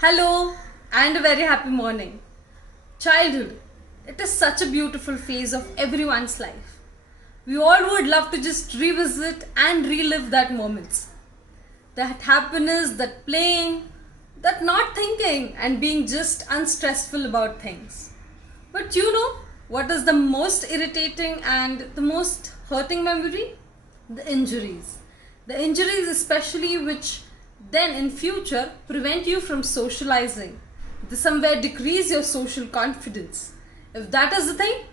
Hello and a very happy morning. Childhood. It is such a beautiful phase of everyone's life. We all would love to just revisit and relive that moments. That happiness, that playing, that not thinking and being just unstressful about things. But you know what is the most irritating and the most hurting memory? The injuries. The injuries especially which then in future prevent you from socializing. They somewhere decrease your social confidence. If that is the thing,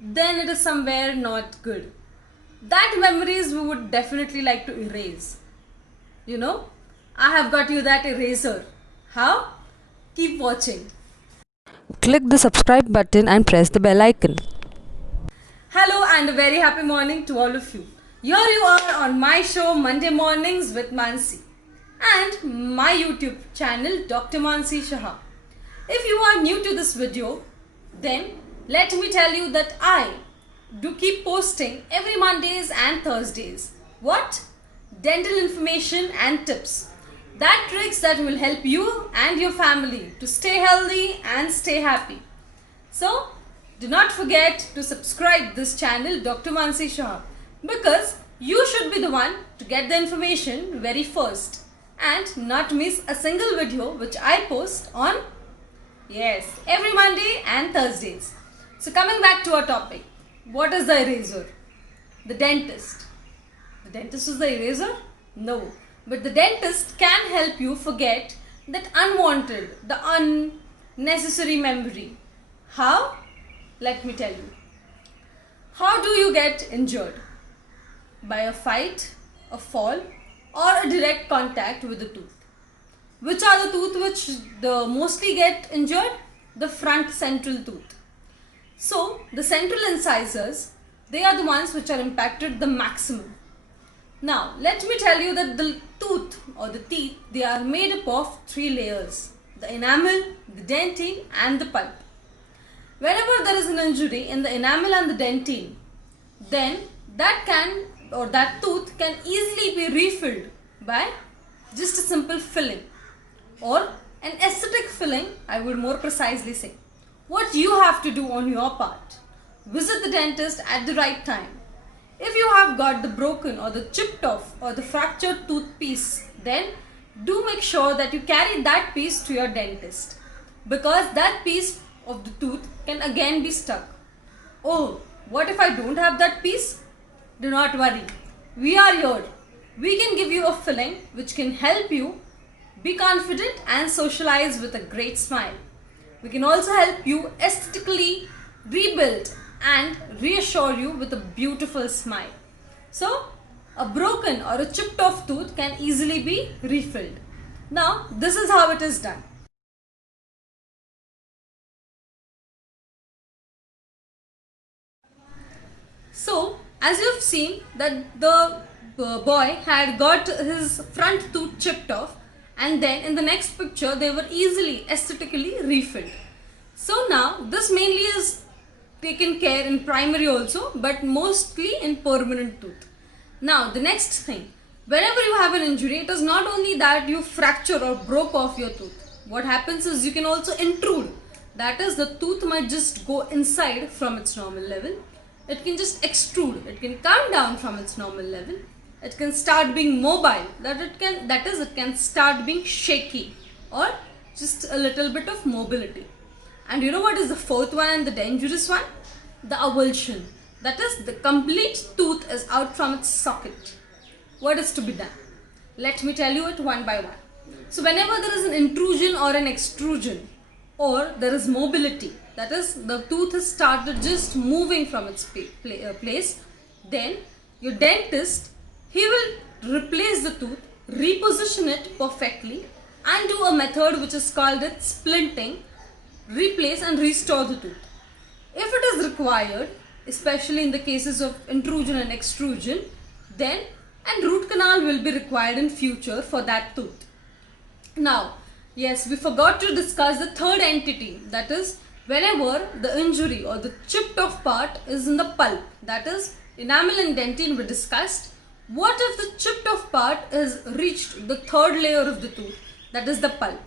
then it is somewhere not good. That memories we would definitely like to erase. I have got you that eraser. How? Keep watching. Click the subscribe button and press the bell icon. Hello and a very happy morning to all of you. Here you are on my show Monday Mornings with Mansi and my YouTube channel Dr. Mansi Shah. If you are new to this video, then let me tell you that I do keep posting every Mondays and Thursdays. What? Dental information and tips. That tricks that will help you and your family to stay healthy and stay happy. So, do not forget to subscribe this channel Dr. Mansi Shah because you should be the one to get the information very first and not miss a single video which I post on every Monday and Thursdays. So coming back to our topic, what is the eraser? The dentist. The dentist is the eraser? No. But the dentist can help you forget that unwanted, the unnecessary memory. How? Let me tell you. How do you get injured? By a fight, a fall, or a direct contact with the tooth. Which are the tooth which the mostly get injured? The front central tooth. So, the central incisors, they are the ones which are impacted the maximum. Now, let me tell you that the tooth or the teeth, they are made up of three layers. The enamel, the dentine and the pulp. Whenever there is an injury in the enamel and the dentine, then that tooth can easily be refilled by just a simple filling or an aesthetic filling, I would more precisely say. What you have to do on your part, visit the dentist at the right time. If you have got the broken or the chipped off or the fractured tooth piece, then do make sure that you carry that piece to your dentist because that piece of the tooth can again be stuck. Oh, what if I don't have that piece? Do not worry. We are here. We can give you a filling which can help you be confident and socialize with a great smile. We can also help you aesthetically rebuild and reassure you with a beautiful smile. So, a broken or a chipped off tooth can easily be refilled. Now, this is how it is done. So, as you have seen that the boy had got his front tooth chipped off and then in the next picture they were easily aesthetically refilled. So now this mainly is taken care in primary also but mostly in permanent tooth. Now the next thing, whenever you have an injury, it is not only that you fracture or broke off your tooth. What happens is you can also intrude. That is, the tooth might just go inside from its normal level. It can just extrude. It can come down from its normal level. It can start being mobile. It can start being shaky or just a little bit of mobility. And you know what is the fourth one and the dangerous one? The avulsion. That is, the complete tooth is out from its socket. What is to be done? Let me tell you it one by one. So whenever there is an intrusion or an extrusion or there is mobility, that is, the tooth has started just moving from its place, then your dentist, he will replace the tooth, reposition it perfectly and do a method which is called it splinting, replace and restore the tooth. If it is required, especially in the cases of intrusion and extrusion, then and root canal will be required in future for that tooth. Now, yes, we forgot to discuss the third entity, that is, whenever the injury or the chipped off part is in the pulp, that is, enamel and dentine we discussed. What if the chipped off part is reached the third layer of the tooth, that is the pulp?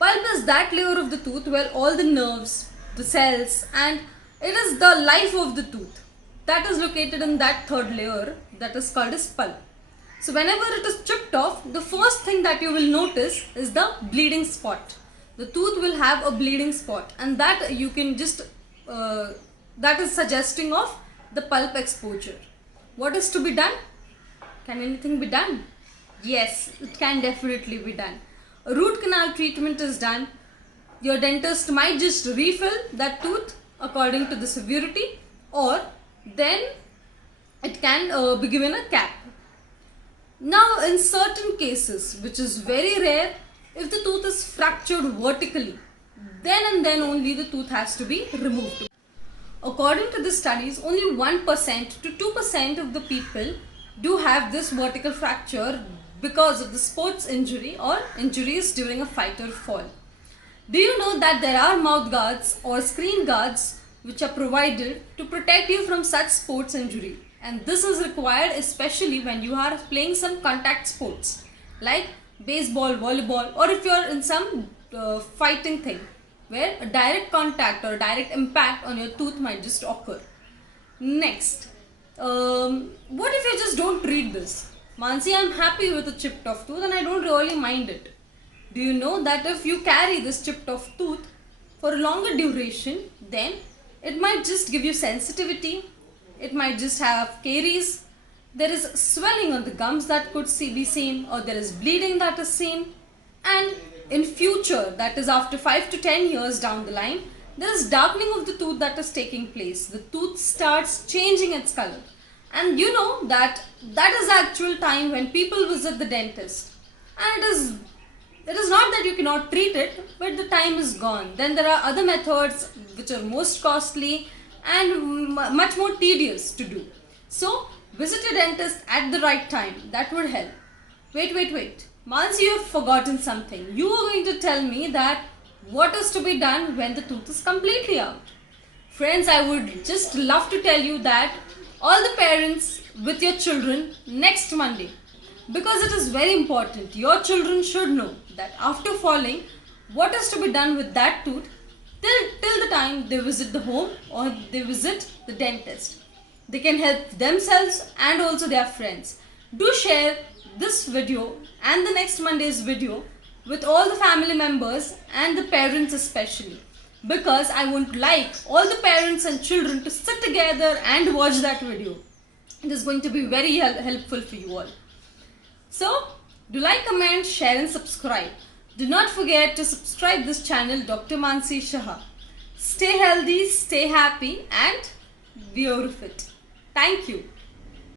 Pulp is that layer of the tooth where all the nerves, the cells, and it is the life of the tooth that is located in that third layer that is called as pulp. So whenever it is chipped off, the first thing that you will notice is the bleeding spot. The tooth will have a bleeding spot, and that you can just that is suggesting of the pulp exposure. What is to be done? Can anything be done? Yes, it can definitely be done. A root canal treatment is done. Your dentist might just refill that tooth according to the severity, or then it can be given a cap. Now, in certain cases, which is very rare, if the tooth is fractured vertically, then and then only the tooth has to be removed. According to the studies, only 1% to 2% of the people do have this vertical fracture because of the sports injury or injuries during a fight or fall. Do you know that there are mouth guards or screen guards which are provided to protect you from such sports injury? And this is required especially when you are playing some contact sports like baseball, volleyball, or if you are in some fighting thing where a direct contact or direct impact on your tooth might just occur. Next, what if you just don't treat this? Mansi, I'm happy with a chipped off tooth and I don't really mind it. Do you know that if you carry this chipped off tooth for a longer duration, then it might just give you sensitivity, it might just have caries, there is swelling on the gums that could be seen, or there is bleeding that is seen, and in future, that is after 5 to 10 years down the line, there is darkening of the tooth that is taking place. The tooth starts changing its color. And you know that is the actual time when people visit the dentist. And it is not that you cannot treat it, but the time is gone. Then there are other methods which are most costly and much more tedious to do. So visit your dentist at the right time. That would help. Wait. Mansi, you have forgotten something. You are going to tell me that what is to be done when the tooth is completely out. Friends, I would just love to tell you that all the parents with your children next Monday, because it is very important. Your children should know that after falling, what is to be done with that tooth till the time they visit the home or they visit the dentist. They can help themselves and also their friends. Do share this video and the next Monday's video with all the family members and the parents especially, because I would like all the parents and children to sit together and watch that video. It is going to be very helpful for you all. So, do like, comment, share and subscribe. Do not forget to subscribe this channel, Dr. Mansi Shah. Stay healthy, stay happy and be out of it. Thank you.